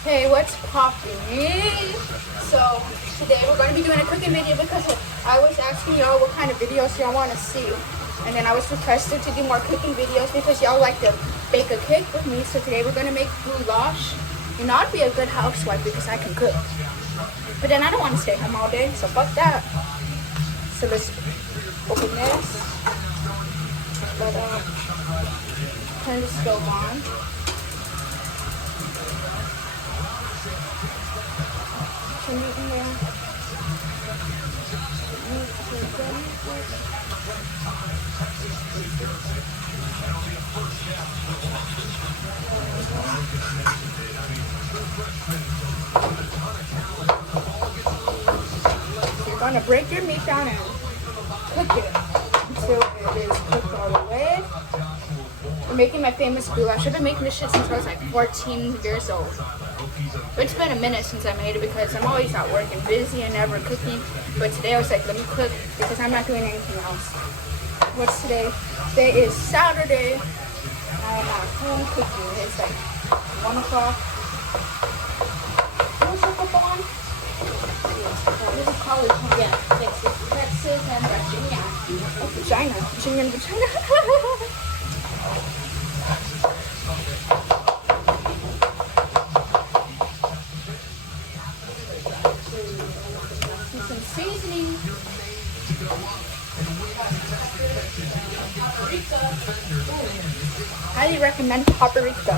Hey, what's poppin'? So today we're going to be doing a cooking video because I was asking y'all what kind of videos y'all want to see, and then I was requested to do more cooking videos because y'all like to bake a cake with me. So today we're going to make goulash. You know, I'd be a good housewife because I can cook, but then I don't want to stay home all day, so fuck that. So let's open this. But turn the stove on. Some meat in there. You're gonna break your meat down and cook it until it is cooked all the way. I'm making my famous goulash. I've been making this shit since I was like 14 years old. It's been a minute since I made it because I'm always out working, busy and never cooking. But today I was like, let me cook because I'm not doing anything else. What's today? Today is Saturday. I am at home cooking. It's like 1 o'clock. What's your football on? This is college. Yeah, Texas and Virginia. Oh, Virginia. Virginia and Virginia. Some seasoning. Highly recommend paprika.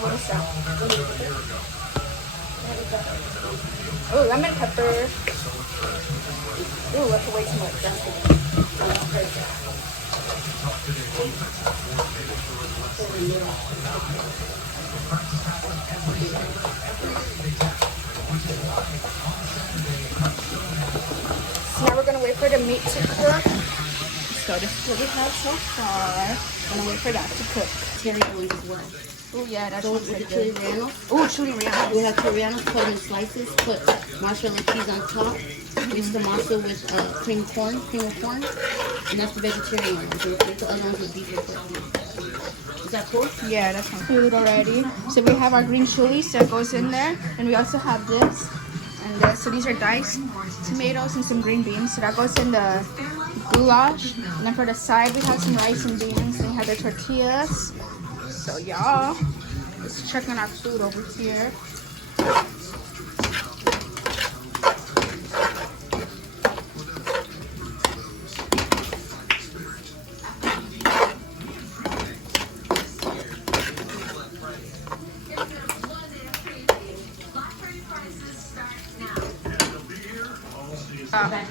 What is that? Oh, lemon pepper. Ooh, that's way too much. So now we're gonna wait for the meat to cook. So this is what we have so far. Gonna wait for that to cook. Cherry orange as well. Oh yeah, that's So what's with like the chili good. relleno, Oh, chili relleno. we have chili relleno cut in slices. Put mozzarella cheese on top. Mix the masa with cream of corn, and that's the vegetarian one. So the other ones with beef and pork. Is that cool? Yeah, that sounds good already. So we have our green chilies that goes in there, and we also have this and this. So these are diced tomatoes and some green beans. So that goes in the goulash. And then for the side, we have some rice and beans. And we have the tortillas. So y'all, let's check on our food over here.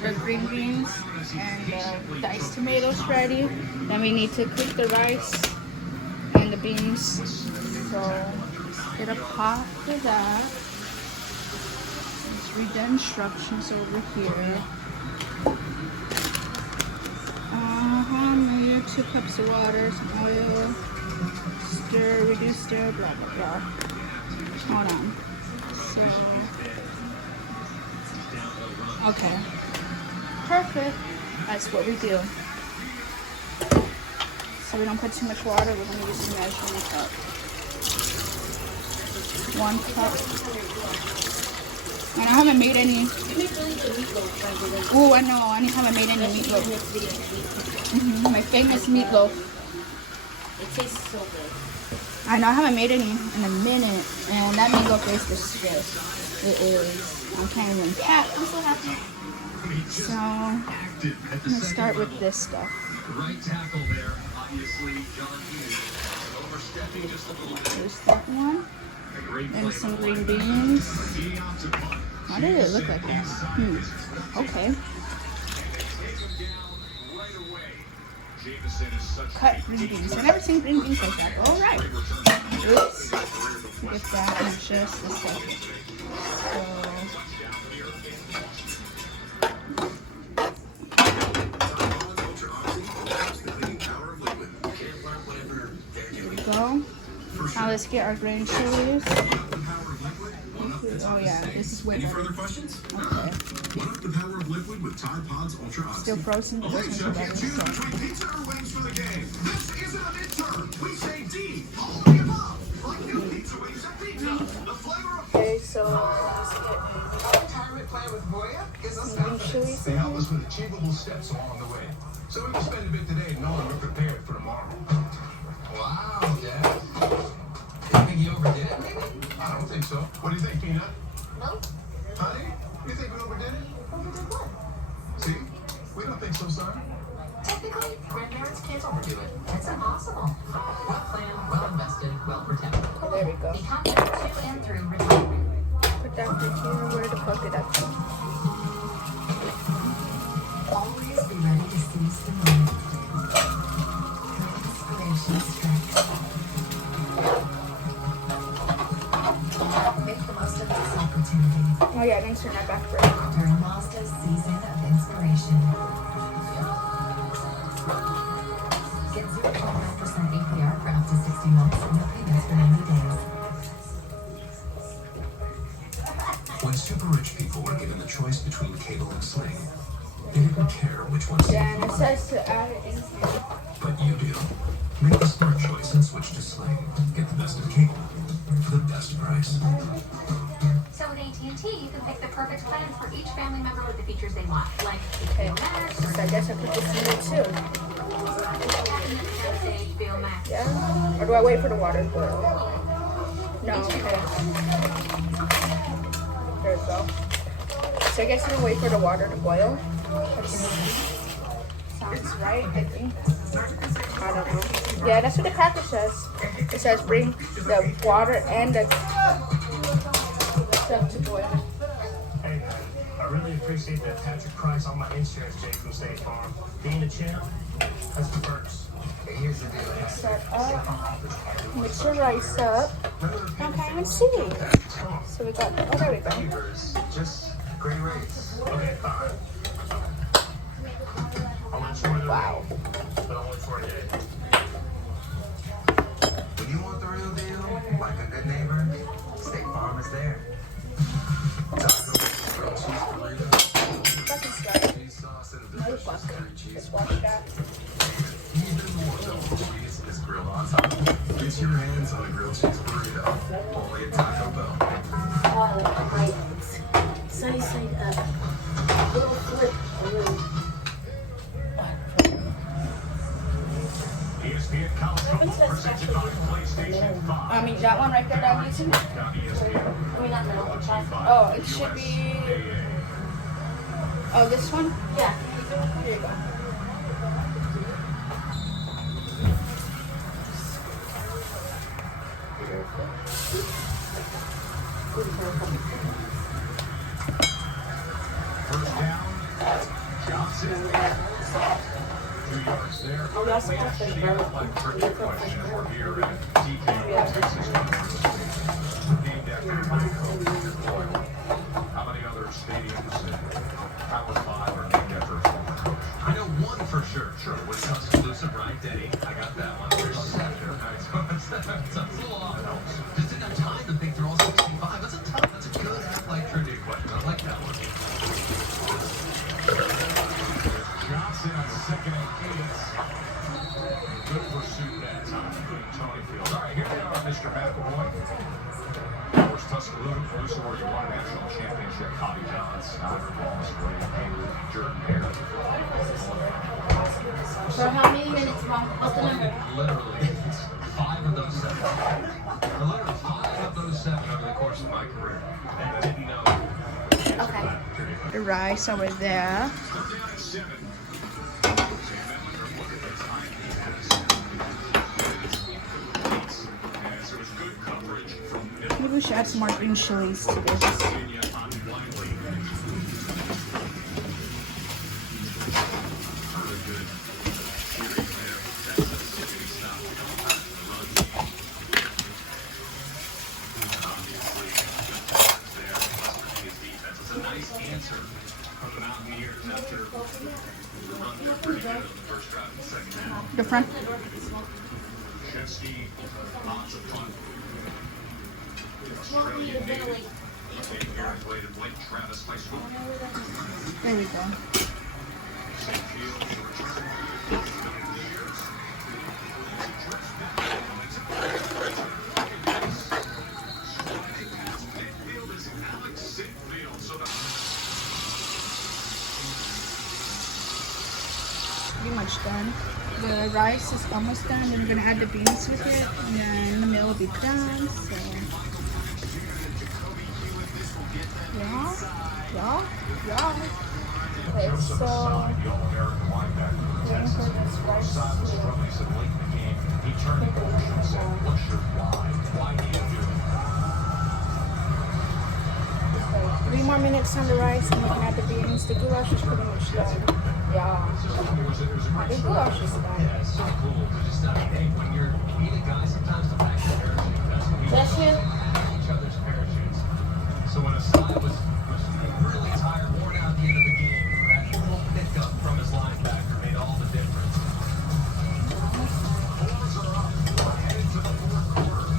The green beans and diced tomatoes ready. Then we need to cook the rice and the beans. So get a pot for that. Let's read the instructions over here. Maybe 2 cups of water, some oil, stir, reduce, stir, blah blah blah. Hold on. So okay. Perfect. That's what we do. So we don't put too much water. We're going to use a measuring cup. 1 cup. And I haven't made any. Oh, I know. I haven't made any meatloaf. My famous meatloaf. It tastes so good. I know. I haven't made any in a minute. And that meatloaf is just good. It is. I can't even pack. I'm so happy. So, I'm going to start with this stuff. There's that one. Then some green beans. Why did it look like that? Okay. Cut green beans. I've never seen green beans like that. Alright. Oops. Get that in just a second. So, let's get our green chilies. Oh yeah, this is way Any better. further questions? Okay. One up the power of liquid with Tide Pods Ultra Oxy. Still frozen, but Okay, this so one's can't better. choose So. between pizza or wings for the game. This isn't a midterm. We say D. All of the above. Like new pizza wings at pizza. The flavor of Okay, so let's Our retirement plan with Voya gives us get green chilies. They help us with achievable steps along the way. So we can spend a bit today knowing we're prepared for tomorrow. Wow, Dad. You think you overdid it, maybe? I don't think so. What do you think, Peanut? No? Honey, you think we overdid it? Overdid what? See? We don't think so, son. Technically, grandparents can't overdo it. It's impossible. Well planned, well invested, well protected. There we go. Be confident to and through retirement. Put that right here. Where to plug it up? Always be ready to seize the moment. Inspiration strikes. Make the most of this opportunity Oh yeah, thanks for that back for it. during Mazda's season of inspiration. Get 0.9% APR for up to 60 months and no payments for 90 days. When super rich people were given the choice between cable and sling, they didn't care which one Yeah, saved and it them. says to add it in here. But you do. Make the smart choice and switch to sling. Get the best of cable for the best price. So with AT&T, you can pick the perfect plan for each family member with the features they want, like Okay. HBO Max So I guess I put this in there too. HBO Max. Yeah? Or do I wait for the water to boil? No, okay. There we go. So I guess I'm gonna wait for the water to boil. Sounds right, I think. I don't know. Yeah, that's what the cracker says. It says bring the water and the stuff to boil. Hey, I really appreciate that Patrick Price on my insurance, Jake from State Farm. Being a champ, that's the perks. Hey, here's the deal. Mix that up. Mix your rice up. Okay, I'm seeing. So we got, oh, there we go. Just great rates. Okay, fine. I'll enjoy the Wow. rain, but only for a day. When you want the real deal, like a good neighbor, State Farm is there. Taco, grilled cheese burrito, Fucking stuff. cheese sauce, and a No delicious fuck. curry cheese. Just wash that. Even more double cheese is grilled on top. Get your hands on a grilled cheese burrito, only at Taco Bell. Oh, I like the white ones. Sunny side up. Little flip. ESPN College Football presented by PlayStation 5. I mean, that one right there that I'm using? On ESPN. I mean, not the little try. Oh, it should be. Oh, this one? Yeah. Here you go. First down, Johnson. 2 yards there. Oh, that's the first thing. Like tricky question. We're here at DK, Texas University. Named after Michael Doyle. How many other stadiums in Power 5 are named after a former coach? I know one for sure. Sure, was Tuscaloosa, right, Denny? I got that one. There's 7. Nice. It's a little off. Just didn't have time to think through all 65. That's a tough, that's a good athletic trivia question. I like that one. Johnson on 2nd and 8. Good pursuit that time between Tony Field. All right, here they are, Mr. McAvoy. Of course, Tuscaloosa, where you won a national championship. Bobby Johns, Snyder, Wallace, William Hayward, Jordan Hare. For how many minutes, Mom? What's the number? Literally, 5 of those 7. Literally 5 of those 7 over the course of my career. And I didn't know. Okay. The rice over there. Maybe we should add some more green chilies to this. It's a nice answer from the Mountaineers after the run there pretty good on the first drive and second half. The front. Chesky, lots of fun. There we go. Pretty much done. The rice is almost done. Then we're gonna add the beans with it, and then the meal will be done. So yeah. Okay, so waiting for this rice to He turned to Goulash and said, "What's your why? Why do you do it?" 3 more minutes on the rice, and we can add the beans. The goulash is pretty much done. Yeah. The goulash is done. Yeah, it's so cool. Just, I mean, hey, when you're meeting guys, sometimes the back of the parachute, that's what we Bless you. each other's parachutes. So when Asai was really tired, worn out at the end of the game, that little pickup from his linebacker made all the difference. Forwards are up. Headed to the fourth quarter.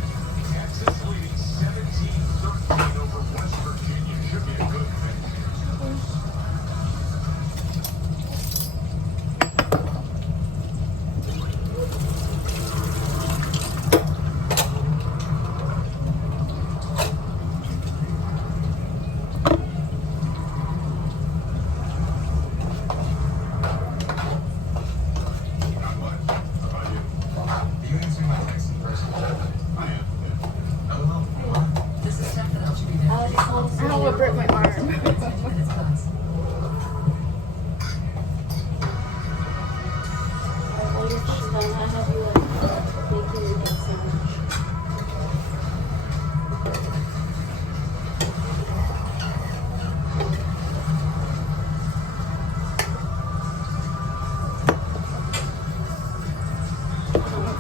Texas leading 17-13 over West Virginia. Should be a good finish. Not much. How about you? You answering my text in person? I am. Hello? This is Steph at LGB. I just want to I don't want to break my arm. When you're done, I have you making your dressing.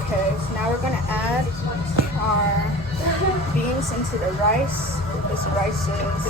Okay, so now we're gonna add our beans into the rice. This rice is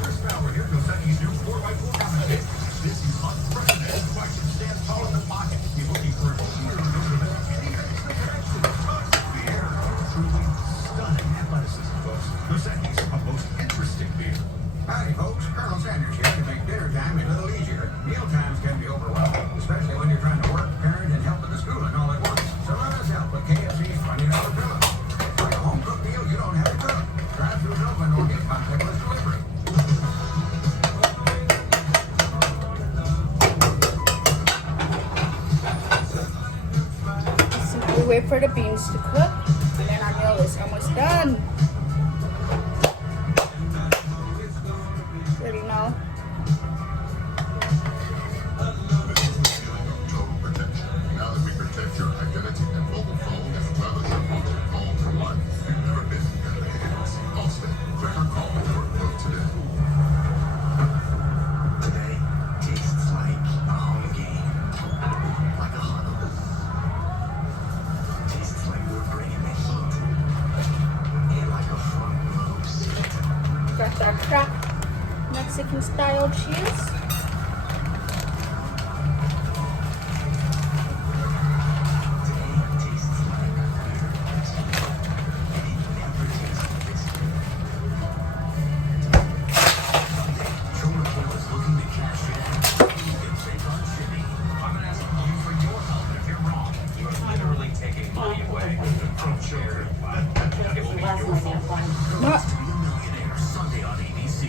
Chris Bauer here, Kentucky's new 4x4 commentator. This is unprecedented. Question stands tall in the pocket. You're looking for a sheer movement. And he makes the connection. Touch the air. Truly stunning athleticism, folks. Kentucky's a most interesting beer. Howdy, folks. Colonel Sanders here to make dinner time a little easier. Meal times can be overwhelming, especially when you're trying to work, parent, and help with the schooling all at once. So let us help with KFC's $20 pillow. For a home-cooked meal, you don't have to cook. Drive-thru's open or get contactless delivery. simply wait for the beans to cook, and then our meal is almost done. You already know. Total protection. Now that we protect your identity and mobile phone as well as your mobile home for life, you've never been in better hands. Allstate. Click or call for a quote today. Today tastes like a home game. Like a huddle. Tastes like we're bringing the heat. And like a front row seat. Got our cracked Mexican style cheese. Today tastes like a paradise. And it never tasted this good. Someday, Shoulder Kill is looking to cash in. You can take on Jimmy. I'm gonna ask you for your help, and if you're wrong, you are literally taking money away from children. It will be Last your night, fault. fun. What? To be a Millionaire, Sunday on ABC.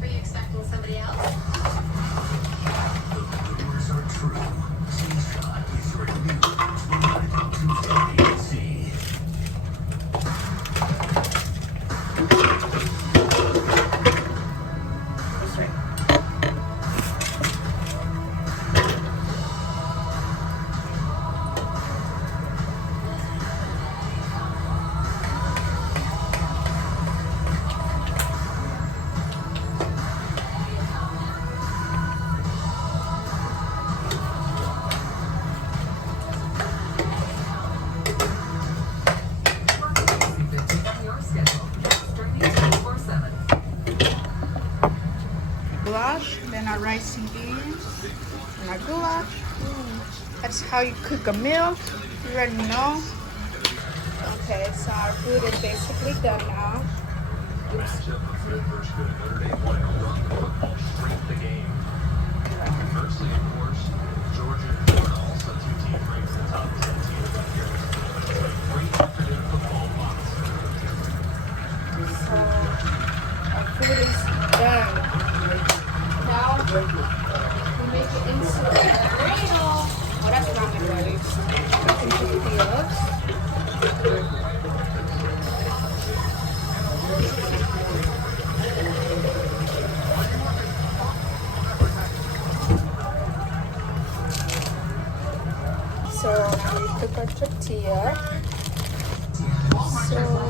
Were you expecting somebody else? The rumors are true. Slingshot is your new Tonight Tuesday on ABC. That's right. beans and my goulash. That's how you cook a meal. You already know. Okay, so our food is basically done now. Matchup of good versus good. Notre Dame wanted to run the football straight the game. Conversely, of course, Georgia and Florida, also two teams ranked in the top 10 teams up here. It's a great afternoon football box. So our food is done. Now we make it into a burrito. Oh, that's ramen ready. Into tortillas. So now we cook our tortilla.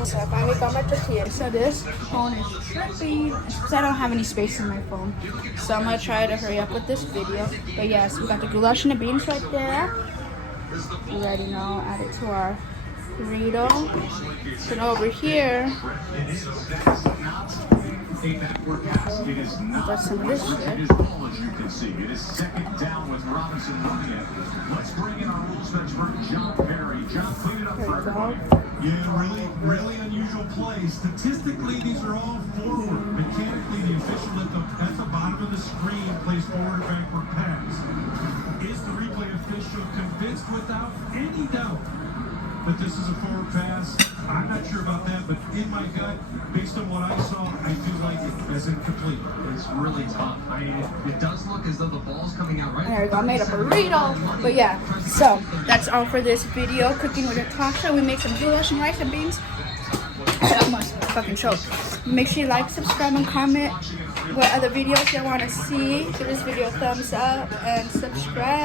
So I finally got my tortilla. So this phone is tripping because I don't have any space in my phone. So I'm gonna try to hurry up with this video. But yes, we got the goulash and the beans right there. You already know, add it to our burrito. Then over here, got some of this shit. It is second down with Robinson running it. Let's bring in our rules expert, John Perry. John, clean it up for everybody. Yeah, really unusual play. Statistically, these are all forward. Mechanically, the official at the bottom of the screen plays forward or backward pass. Is the replay official convinced without any doubt that this is a forward pass? I'm not sure about that, but in my gut, based on what I saw, I feel like it as incomplete. It's really tough. I mean, it does look as though the ball's coming out right. There we go, I made a burrito. But yeah, so that's all for this video. Cooking with Natasha. We made some goulash and rice and beans. I almost fucking choked. Make sure you like, subscribe, and comment what other videos you want to see. Give this video a thumbs up and subscribe.